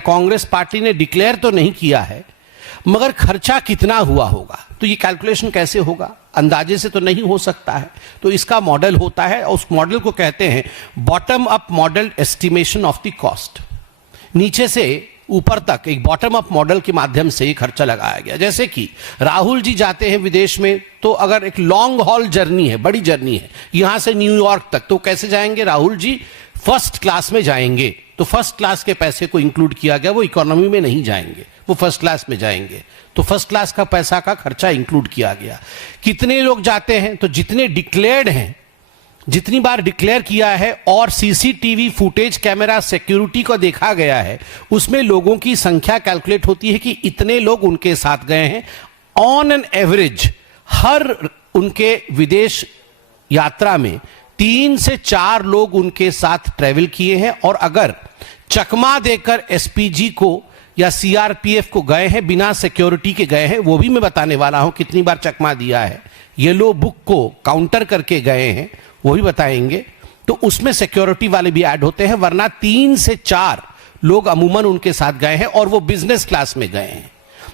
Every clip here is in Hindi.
कांग्रेस पार्टी ने डिक्लेयर तो नहीं किया है, मगर खर्चा कितना हुआ होगा, तो ये कैलकुलेशन कैसे होगा? अंदाजे से तो नहीं हो सकता है। तो इसका मॉडल होता है और उस मॉडल को कहते हैं bottom up model estimation of the cost. नीचे से ऊपर तक एक बॉटम अप मॉडल के माध्यम से खर्चा लगाया गया। जैसे कि राहुल जी जाते हैं विदेश में, तो अगर एक लॉन्ग हॉल जर्नी है, बड़ी जर्नी है यहां से न्यूयॉर्क तक, तो कैसे जाएंगे? राहुल जी फर्स्ट क्लास में जाएंगे, तो फर्स्ट क्लास के पैसे को इंक्लूड किया गया, वो इकोनॉमी में नहीं जाएंगे, वो फर्स्ट क्लास में जाएंगे, तो फर्स्ट क्लास का पैसा का खर्चा इंक्लूड किया गया। कितने लोग जाते हैं? तो जितने डिक्लेयर्ड हैं, जितनी बार डिक्लेयर किया है और सीसीटीवी फुटेज कैमरा सिक्योरिटी को देखा गया है, उसमें लोगों की संख्या कैलकुलेट होती है कि इतने लोग उनके साथ गए हैं। ऑन एन एवरेज हर उनके विदेश यात्रा में 3 से 4 लोग उनके साथ ट्रेवल किए हैं, और अगर चकमा देकर एसपीजी को या सीआरपीएफ को गए हैं, बिना सिक्योरिटी के गए हैं, वो भी मैं बताने वाला हूं कितनी बार चकमा दिया है, येलो बुक को काउंटर करके गए हैं, वो भी बताएंगे, तो उसमें सिक्योरिटी वाले भी ऐड होते हैं। वरना 3 से 4 लोग अमूमन उनके साथ गए हैं और वो बिजनेस क्लास में गए हैं।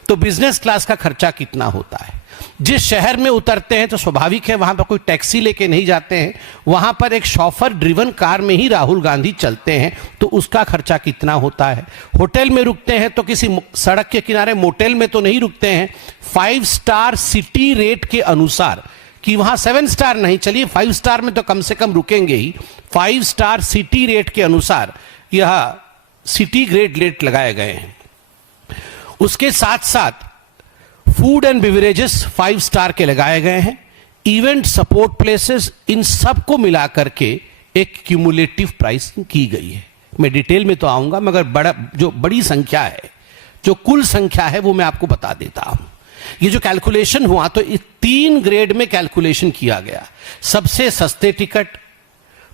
तो बिजनेस क्लास का खर्चा कितना होता है? जिस शहर में उतरते हैं तो स्वाभाविक है वहां पर कोई टैक्सी लेके नहीं जाते हैं, वहां पर एक शॉफर ड्रिवन कार में ही राहुल गांधी चलते हैं, तो उसका खर्चा कितना होता है? होटल में रुकते हैं तो किसी सड़क के किनारे मोटेल में तो नहीं रुकते हैं, 5 स्टार सिटी रेट के अनुसार, कि वहां 7 स्टार नहीं, चलिए 5 स्टार में तो कम से कम रुकेंगे ही, 5 स्टार सिटी रेट के अनुसार यह सिटी ग्रेड रेट लगाए गए हैं। उसके साथ साथ फूड एंड बिवरेजेस 5 स्टार के लगाए गए हैं, इवेंट सपोर्ट प्लेसेस, इन सब को मिलाकर के एक क्यूमुलेटिव प्राइसिंग की गई है। मैं डिटेल में तो आऊंगा, मगर जो बड़ी संख्या है, जो कुल संख्या है, वो मैं आपको बता देता हूं। ये जो कैलकुलेशन हुआ, तो इस 3 ग्रेड में कैलकुलेशन किया गया। सबसे सस्ते टिकट,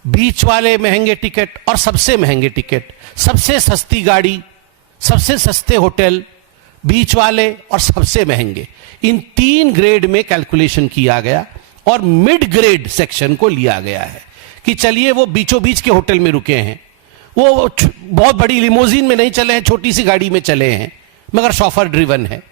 बीच वाले महंगे टिकट और सबसे महंगे टिकट, सबसे सस्ती गाड़ी, सबसे सस्ते होटल, बीच वाले और सबसे महंगे, इन 3 ग्रेड में कैलकुलेशन किया गया और मिड ग्रेड सेक्शन को लिया गया है कि चलिए वो बीचों बीच के होटल में रुके हैं, वो बहुत बड़ी लिमोजिन में नहीं चले हैं, छोटी सी गाड़ी में चले हैं, मगर शॉफर ड्रिवन है।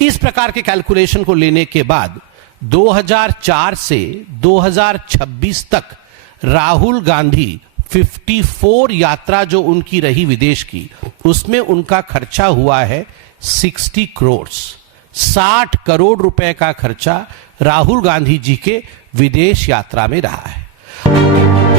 इस प्रकार के कैलकुलेशन को लेने के बाद 2004 से 2026 तक राहुल गांधी 54 यात्रा जो उनकी रही विदेश की, उसमें उनका खर्चा हुआ है 60 करोड़, 60 करोड़ रुपए का खर्चा राहुल गांधी जी के विदेश यात्रा में रहा है।